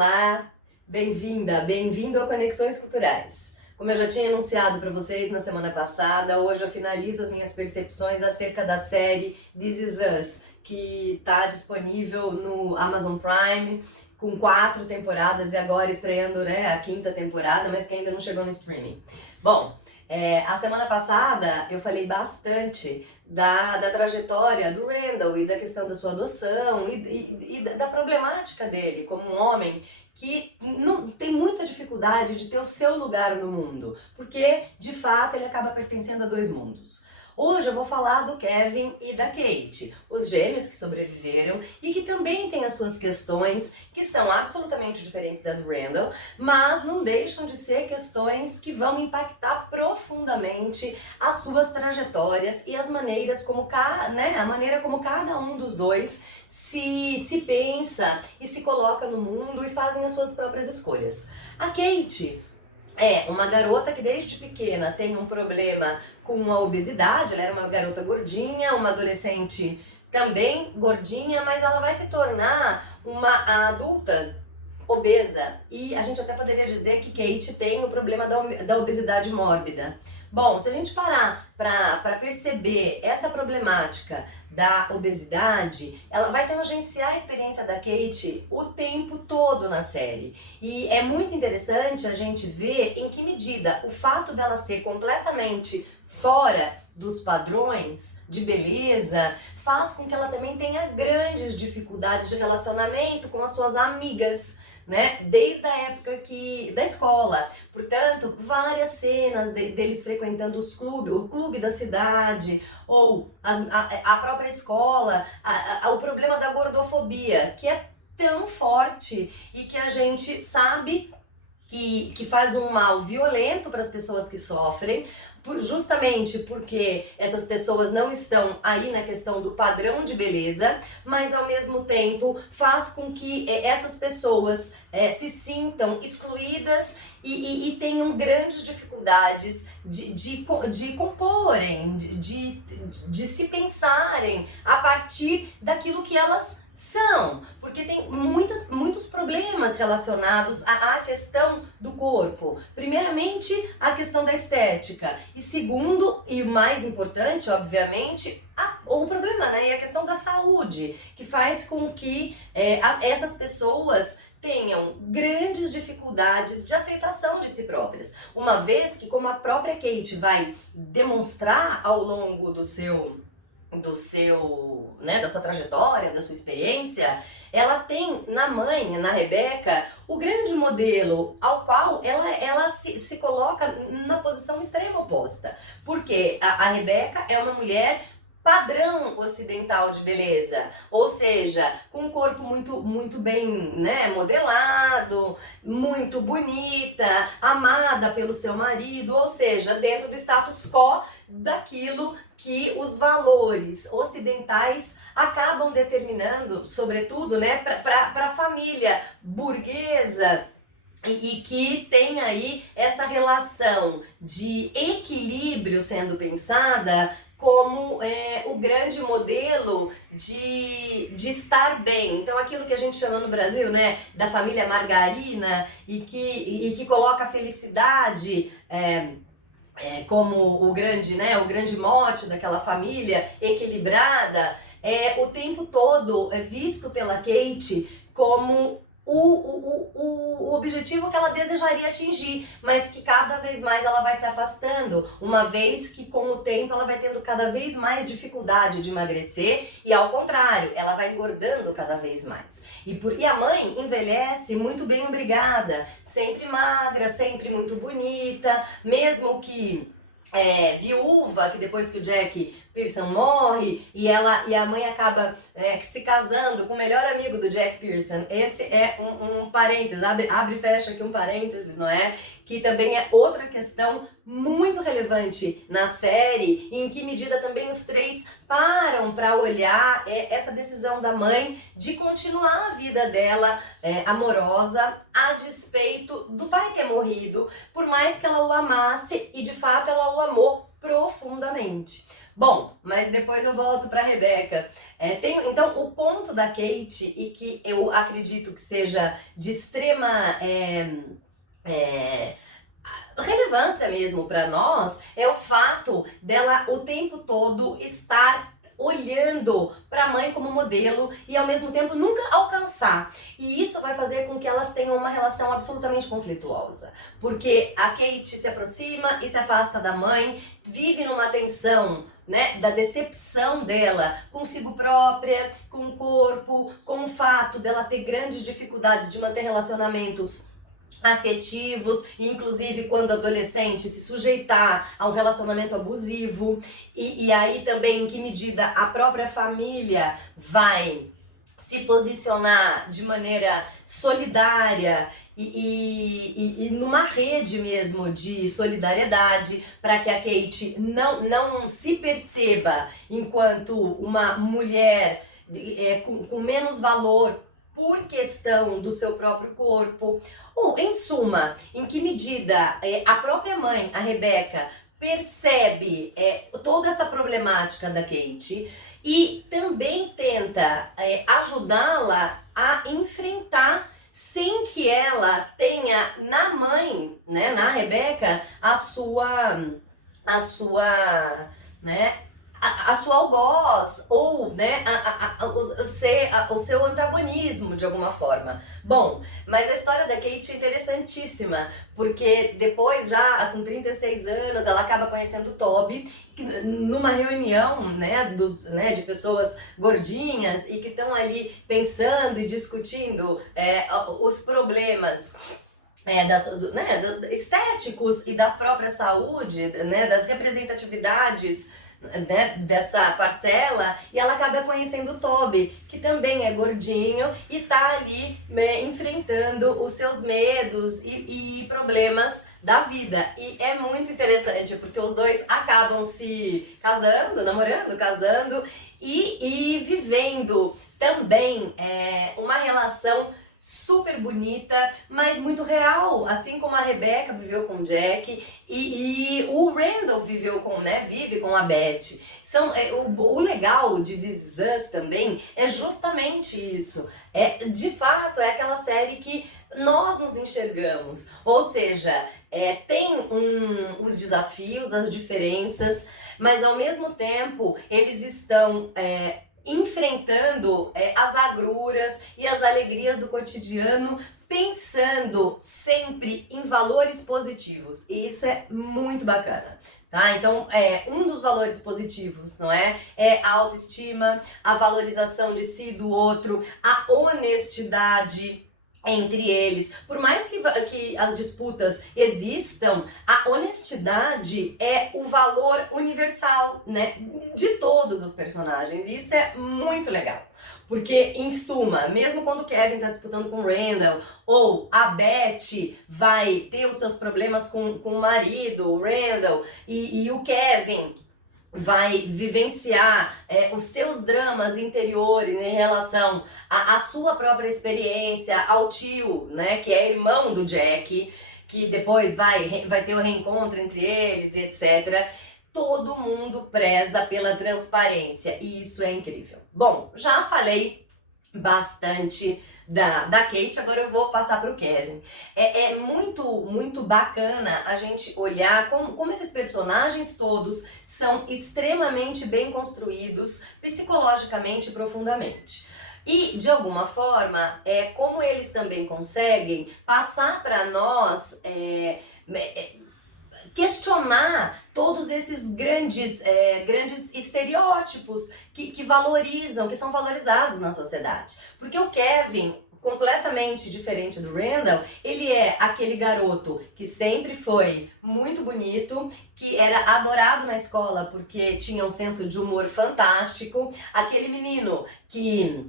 Olá, bem-vinda, bem-vindo ao Conexões Culturais. Como eu já tinha anunciado para vocês na semana passada, hoje eu finalizo as minhas percepções acerca da série This Is Us, que está disponível no Amazon Prime, com 4 temporadas e agora estreando, a quinta temporada, mas que ainda não chegou no streaming. Bom, a semana passada eu falei bastante da trajetória do Randall e da questão da sua adoção e da problemática dele como um homem que não tem muita dificuldade de ter o seu lugar no mundo, porque de fato ele acaba pertencendo a 2 mundos. Hoje eu vou falar do Kevin e da Kate, os gêmeos que sobreviveram e que também têm as suas questões, que são absolutamente diferentes da do Randall, mas não deixam de ser questões que vão impactar profundamente as suas trajetórias e as maneiras como a maneira como cada um dos dois se pensa e se coloca no mundo e fazem as suas próprias escolhas. A Kate é uma garota que desde pequena tem um problema com a obesidade. Ela era uma garota gordinha, uma adolescente também gordinha, mas ela vai se tornar uma adulta obesa. E a gente até poderia dizer que Kate tem o problema da obesidade mórbida. Bom, se a gente parar para perceber essa problemática da obesidade, ela vai tangenciar a experiência da Kate o tempo todo na série. E é muito interessante a gente ver em que medida o fato dela ser completamente fora dos padrões de beleza faz com que ela também tenha grandes dificuldades de relacionamento com as suas amigas, desde a época da escola. Portanto, várias cenas deles frequentando o clube da cidade, ou a própria escola, o problema da gordofobia, que é tão forte e que a gente sabe que faz um mal violento para as pessoas que sofrem, justamente porque essas pessoas não estão aí na questão do padrão de beleza, mas ao mesmo tempo faz com que essas pessoas se sintam excluídas e tenham grandes dificuldades de comporem, de se pensarem a partir daquilo que elas são, porque tem muitos problemas relacionados à questão do corpo. Primeiramente, a questão da estética, e segundo, e o mais importante, obviamente, o problema, é a questão da saúde, que faz com que essas pessoas tenham grandes dificuldades de aceitação de si próprias, uma vez que, como a própria Kate vai demonstrar ao longo da sua trajetória, da sua experiência, ela tem na mãe, na Rebecca, o grande modelo ao qual ela se coloca na posição extrema oposta, porque a Rebecca é uma mulher padrão ocidental de beleza, ou seja, com um corpo muito bem, modelado, muito bonita, amada pelo seu marido, ou seja, dentro do status quo daquilo que os valores ocidentais acabam determinando, sobretudo, para a família burguesa, e que tem aí essa relação de equilíbrio sendo pensada como o grande modelo de estar bem. Então, aquilo que a gente chama no Brasil, da família margarina, e que coloca a felicidade como o grande mote daquela família equilibrada, o tempo todo visto pela Kate como o objetivo que ela desejaria atingir, mas que cada vez mais ela vai se afastando, uma vez que com o tempo ela vai tendo cada vez mais dificuldade de emagrecer, e ao contrário, ela vai engordando cada vez mais. E a mãe envelhece muito bem, obrigada, sempre magra, sempre muito bonita, mesmo que viúva, que depois que o Jack Pearson morre e a mãe acaba se casando com o melhor amigo do Jack Pearson. Esse é um parênteses, abre e fecha aqui um parênteses, que também é outra questão muito relevante na série, e em que medida também os 3 param para olhar essa decisão da mãe de continuar a vida dela amorosa a despeito do pai ter morrido, por mais que ela o amasse, e de fato ela o amou profundamente. Bom, mas depois eu volto para Rebeca. Então, o ponto da Kate, e que eu acredito que seja de extrema é, relevância mesmo para nós, é o fato dela o tempo todo estar olhando para a mãe como modelo e ao mesmo tempo nunca alcançar. E isso vai fazer com que elas tenham uma relação absolutamente conflituosa, porque a Kate se aproxima e se afasta da mãe, vive numa tensão, né, da decepção dela consigo própria, com o corpo, com o fato dela ter grandes dificuldades de manter relacionamentos afetivos, inclusive quando adolescente, se sujeitar a um relacionamento abusivo, e aí também em que medida a própria família vai se posicionar de maneira solidária e numa rede mesmo de solidariedade para que a Kate não se perceba enquanto uma mulher com menos valor por questão do seu próprio corpo. Ou, em suma, em que medida a própria mãe, a Rebeca, percebe toda essa problemática da Kate e também tenta ajudá-la a enfrentar sem que ela tenha na mãe, né, na Rebeca, a sua, né, a sua algoz, ou né, o seu antagonismo de alguma forma. Bom, mas a história da Kate é interessantíssima, porque depois, já com 36 anos, ela acaba conhecendo o Toby numa reunião, né, de pessoas gordinhas e que estão ali pensando e discutindo os problemas estéticos e da própria saúde, né, das representatividades, né, dessa parcela, e ela acaba conhecendo o Toby, que também é gordinho e tá ali enfrentando os seus medos e problemas da vida. E é muito interessante porque os dois acabam se casando, namorando, casando e vivendo também uma relação super bonita, mas muito real, assim como a Rebeca viveu com o Jack e o Randall vive com a Beth. O legal de This Is Us também é justamente isso. De fato, é aquela série que nós nos enxergamos, ou seja, tem os desafios, as diferenças, mas ao mesmo tempo eles estão enfrentando as agruras e as alegrias do cotidiano, pensando sempre em valores positivos. E isso é muito bacana, tá? Então, um dos valores positivos, não é? É a autoestima, a valorização de si e do outro, a honestidade entre eles. Por mais que as disputas existam, a honestidade é o valor universal, né, de todos os personagens. E isso é muito legal. Porque, em suma, mesmo quando o Kevin tá disputando com o Randall, ou a Beth vai ter os seus problemas com o marido, o Randall, e o Kevin vai vivenciar os seus dramas interiores em relação à sua própria experiência, ao tio, né, que é irmão do Jack, que depois vai ter o reencontro entre eles, etc. Todo mundo preza pela transparência e isso é incrível. Bom, já falei bastante da Kate, agora eu vou passar para o Kevin. É muito bacana a gente olhar como esses personagens todos são extremamente bem construídos psicologicamente e profundamente. E, de alguma forma, como eles também conseguem passar para nós questionar todos esses grandes estereótipos que valorizam, que são valorizados na sociedade. Porque o Kevin, completamente diferente do Randall, ele é aquele garoto que sempre foi muito bonito, que era adorado na escola porque tinha um senso de humor fantástico, aquele menino que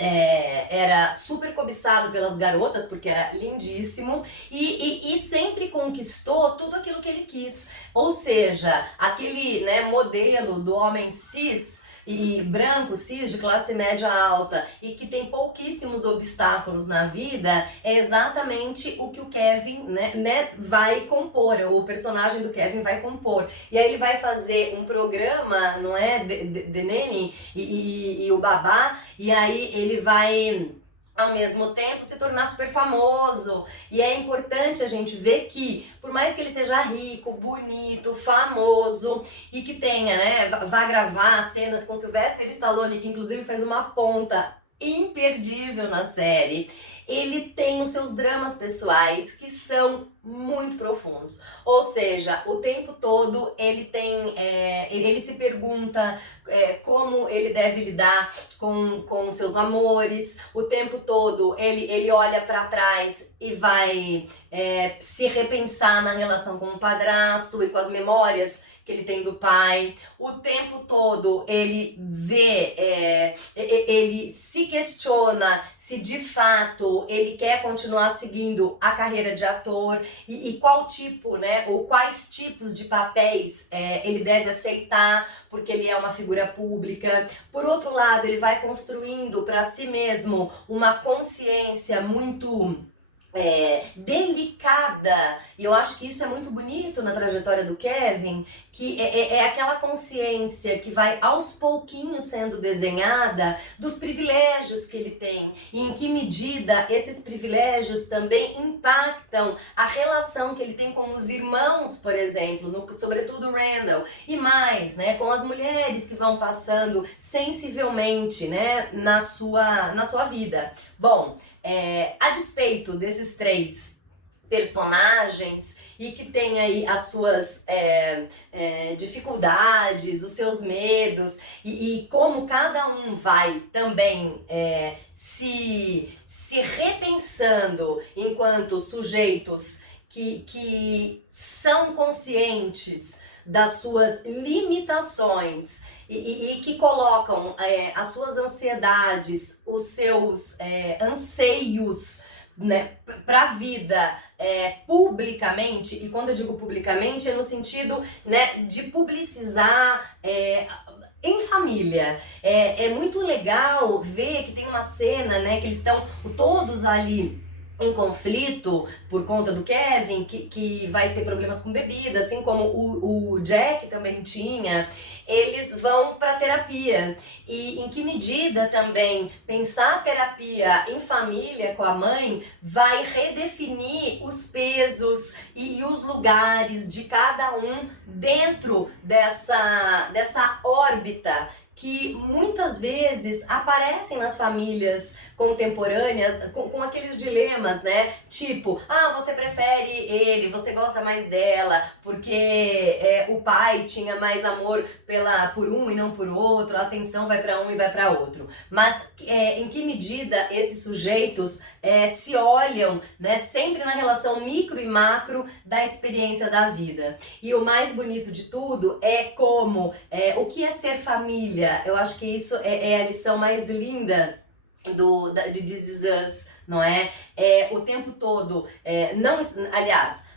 era super cobiçado pelas garotas porque era lindíssimo e sempre conquistou tudo aquilo que ele quis, ou seja, aquele, né, modelo do homem cis e branco, cis, de classe média alta e que tem pouquíssimos obstáculos na vida, é exatamente o que o Kevin, né, vai compor, o personagem do Kevin vai compor. E aí ele vai fazer um programa, não é, de Nanny e o Babá, e aí ele vai ao mesmo tempo se tornar super famoso. E é importante a gente ver que, por mais que ele seja rico, bonito, famoso e que tenha, né, vá gravar cenas com Sylvester Stallone, que inclusive fez uma ponta imperdível na série, ele tem os seus dramas pessoais que são muito profundos. Ou seja, o tempo todo ele tem, ele se pergunta como ele deve lidar com os seus amores. O tempo todo ele olha para trás e vai se repensar na relação com o padrasto e com as memórias que ele tem do pai. O tempo todo ele vê, ele se questiona se de fato ele quer continuar seguindo a carreira de ator e qual tipo, né, ou quais tipos de papéis ele deve aceitar, porque ele é uma figura pública. Por outro lado, ele vai construindo para si mesmo uma consciência muito delicada, e eu acho que isso é muito bonito na trajetória do Kevin, que é aquela consciência que vai aos pouquinhos sendo desenhada dos privilégios que ele tem e em que medida esses privilégios também impactam a relação que ele tem com os irmãos, por exemplo, sobretudo o Randall, e mais, né, com as mulheres que vão passando sensivelmente, né, na sua vida. Bom, a despeito desses três personagens e que tem aí as suas dificuldades, os seus medos e como cada um vai também se repensando enquanto sujeitos que são conscientes das suas limitações e que colocam as suas ansiedades, os seus anseios, né, para a vida publicamente. E quando eu digo publicamente é no sentido, né, de publicizar em família. É muito legal ver que tem uma cena, né, que eles estão todos ali em conflito por conta do Kevin, que vai ter problemas com bebida, assim como o Jack também tinha. Eles vão para terapia. E em que medida também pensar a terapia em família com a mãe vai redefinir os pesos e os lugares de cada um dentro dessa órbita que muitas vezes aparecem nas famílias contemporâneas com aqueles dilemas, né? Tipo, você prefere ele, você gosta mais dela, porque o pai tinha mais amor por um e não por outro, a atenção vai para um e vai para outro. Mas em que medida esses sujeitos se olham, né, sempre na relação micro e macro da experiência da vida. E o mais bonito de tudo é como o que é ser família. Eu acho que isso é a lição mais linda de This Is Us, não é? O tempo todo,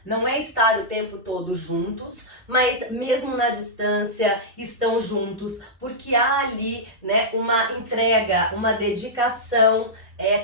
não é estar o tempo todo juntos, mas mesmo na distância estão juntos, porque há ali, né, uma entrega, uma dedicação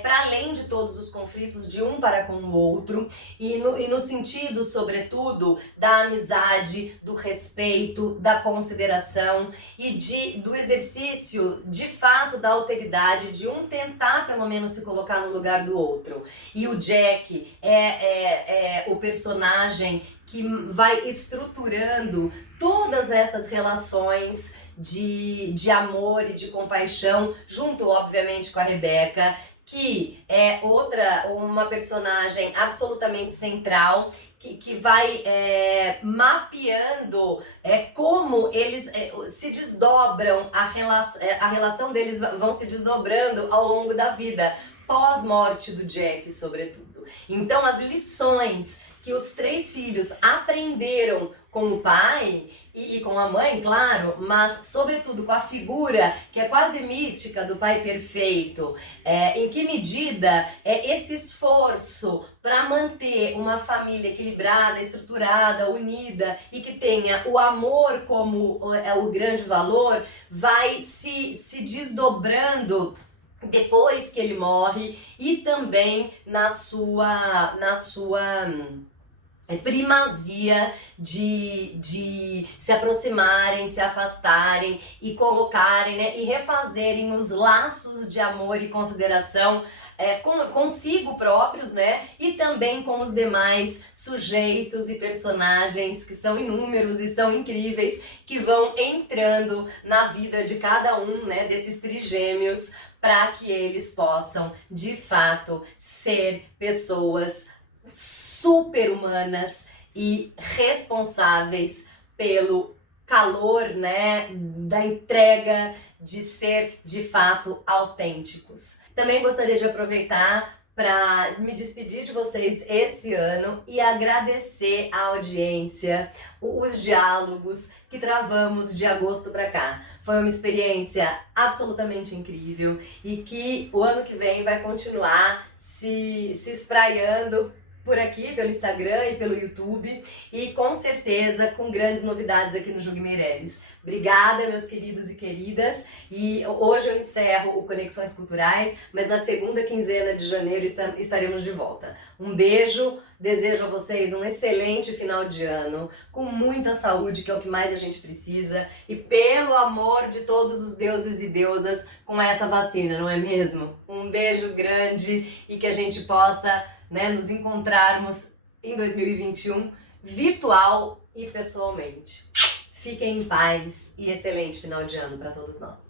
para além de todos os conflitos de um para com o outro e no sentido, sobretudo, da amizade, do respeito, da consideração e do exercício, de fato, da alteridade, de um tentar pelo menos se colocar no lugar do outro. E o Jack é o personagem que vai estruturando todas essas relações de amor e de compaixão, junto, obviamente, com a Rebecca, que é uma personagem absolutamente central, que vai mapeando como eles se desdobram, a relação deles vão se desdobrando ao longo da vida, pós-morte do Jack, sobretudo. Então, as lições que os três filhos aprenderam com o pai e com a mãe, claro, mas sobretudo com a figura que é quase mítica do pai perfeito. Em que medida esse esforço para manter ter uma família equilibrada, estruturada, unida e que tenha o amor como o grande valor, vai se desdobrando depois que ele morre e também na sua primazia de se aproximarem, se afastarem e colocarem, né, e refazerem os laços de amor e consideração consigo próprios, né, e também com os demais sujeitos e personagens que são inúmeros e são incríveis, que vão entrando na vida de cada um, né, desses trigêmeos, para que eles possam, de fato, ser pessoas super-humanas e responsáveis pelo calor, né, da entrega, de ser de fato autênticos. Também gostaria de aproveitar para me despedir de vocês esse ano e agradecer a audiência, os diálogos que travamos de agosto para cá. Foi uma experiência absolutamente incrível e que o ano que vem vai continuar se espraiando por aqui, pelo Instagram e pelo YouTube, e com certeza com grandes novidades aqui no Jung Meirelles. Obrigada, meus queridos e queridas, e hoje eu encerro o Conexões Culturais, mas na segunda quinzena de janeiro estaremos de volta. Um beijo, desejo a vocês um excelente final de ano, com muita saúde, que é o que mais a gente precisa, e pelo amor de todos os deuses e deusas, com essa vacina, não é mesmo? Um beijo grande e que a gente possa, né, nos encontrarmos em 2021, virtual e pessoalmente. Fiquem em paz e excelente final de ano para todos nós.